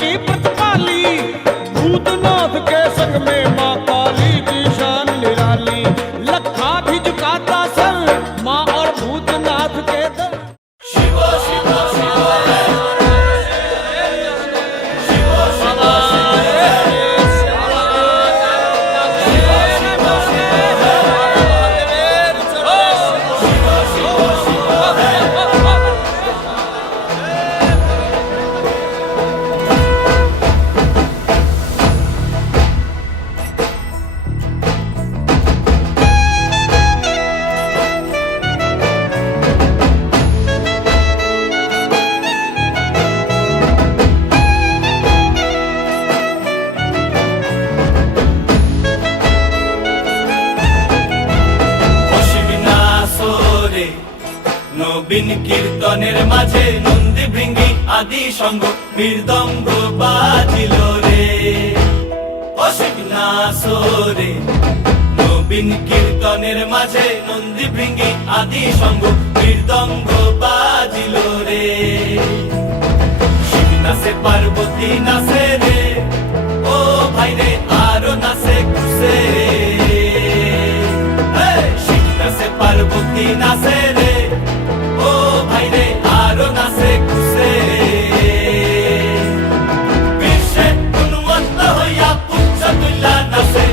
की प्रतिपाली, भूतनाथ के संग में माँ काली की शान निराली। लखा भी झुकाता सर माँ और भूतनाथ के दर। शिवो शिवो शिवो নবীন কীর্তনের মাঝে নন্দী ভৃঙ্গি আদি সঙ্গ মৃদঙ্গ বাজিল রে। অশিবনাসরে নবীন কীর্তনের মাঝে নন্দী ভৃঙ্গি আদি সঙ্গ মৃদঙ্গ বাজিল রে। শিব নাচে পার্বতী নাচে রে, ও ভাই রে আরো নাচে খুশে। শিব নাচে পার্বতী নাচে রে, ও ভাই রে আরো নাচে খুশে। বিশ্বে গুণবন্ত হইয়া পুচ্ছ তুইলা নাচে,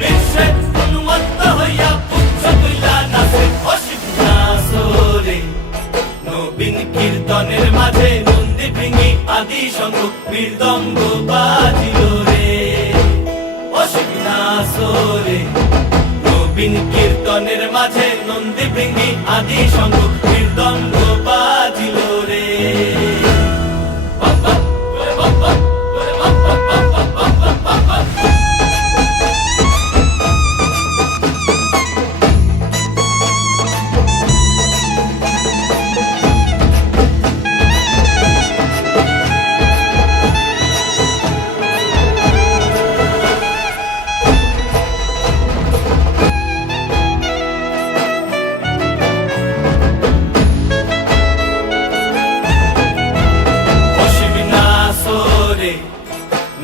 বিশ্বে গুণবন্ত হইয়া পুচ্ছ তুইলা নাচে। অশিব নাচরে নবীন কীর্তনের মাঝে নন্দী ভৃঙ্গি আদি সঙ্গ মৃদঙ্গ বাজিল রে। অশিব নাচরে নবীন কীর্তনের মাঝে নন্দী ভৃঙ্গি আদি সঙ্গ মৃদঙ্গ বাজিল রে।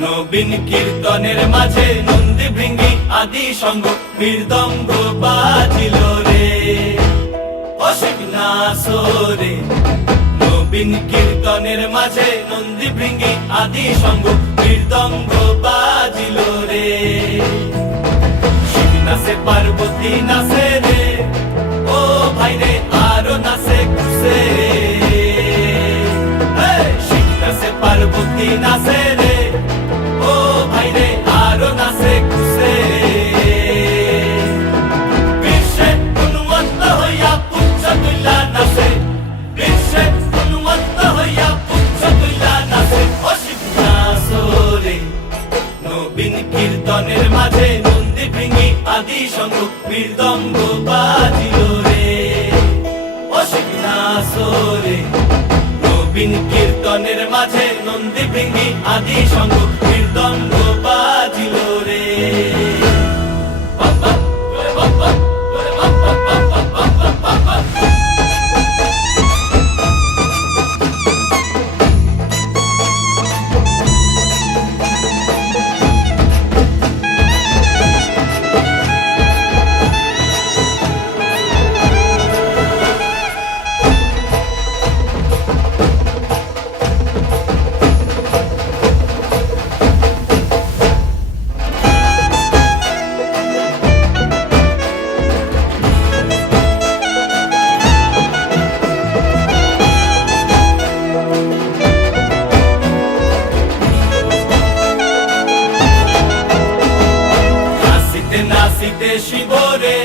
নবীন কীর্তনের মাঝে নন্দী ভৃঙ্গি আদি সঙ্গ মৃদঙ্গ বাজিল রে। অশিব নাচরে নবীন কীর্তনের মাঝে নন্দী ভৃঙ্গি আদি সঙ্গ মৃদঙ্গ বাজিল রে। শিব নাচে পার্বতী নাচে রে, ও ভাই রে আরো নাচে খুশে। শিব নাচে পার্বতী নাচে রে, ও ভাই রে আরো নাচে খুশে। বিশ্বে গুণবন্ত হইয়া পুচ্ছ তুইলা নাচে, বিশ্বে গুণবন্ত হইয়া পুচ্ছ তুইলা নাচে। অশিব নাচরে নবীন কীর্তনের মাঝে নন্দী ভৃঙ্গি আদি সঙ্গ মৃদঙ্গ বাজিল রে। অশিব নাচরে নবীন কীর্তনের মাঝে নন্দী ভৃঙ্গি আদি সঙ্গ মৃদঙ্গ বাজিল রে। নাচিতে শিব রে,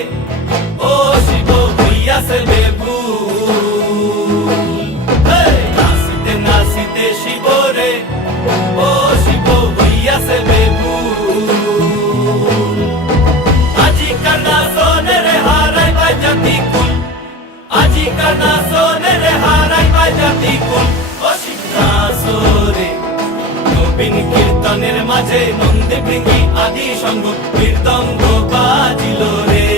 ও শিব হইয়াছে বেভুল। নাচিতে নাচিতে শিব রে, ও শিব হইয়াছে বেভুল। আজিকার নাচনে রে হারাই পাই জাতি কুল, আজিকার নাচনে রে হারাই পাই জাতি কুল। অশিব নাচরে নবীন কীর্তনের মাঝে নন্দী ভৃঙ্গি আদি সঙ্গ মৃদঙ্গ বাজিল রে।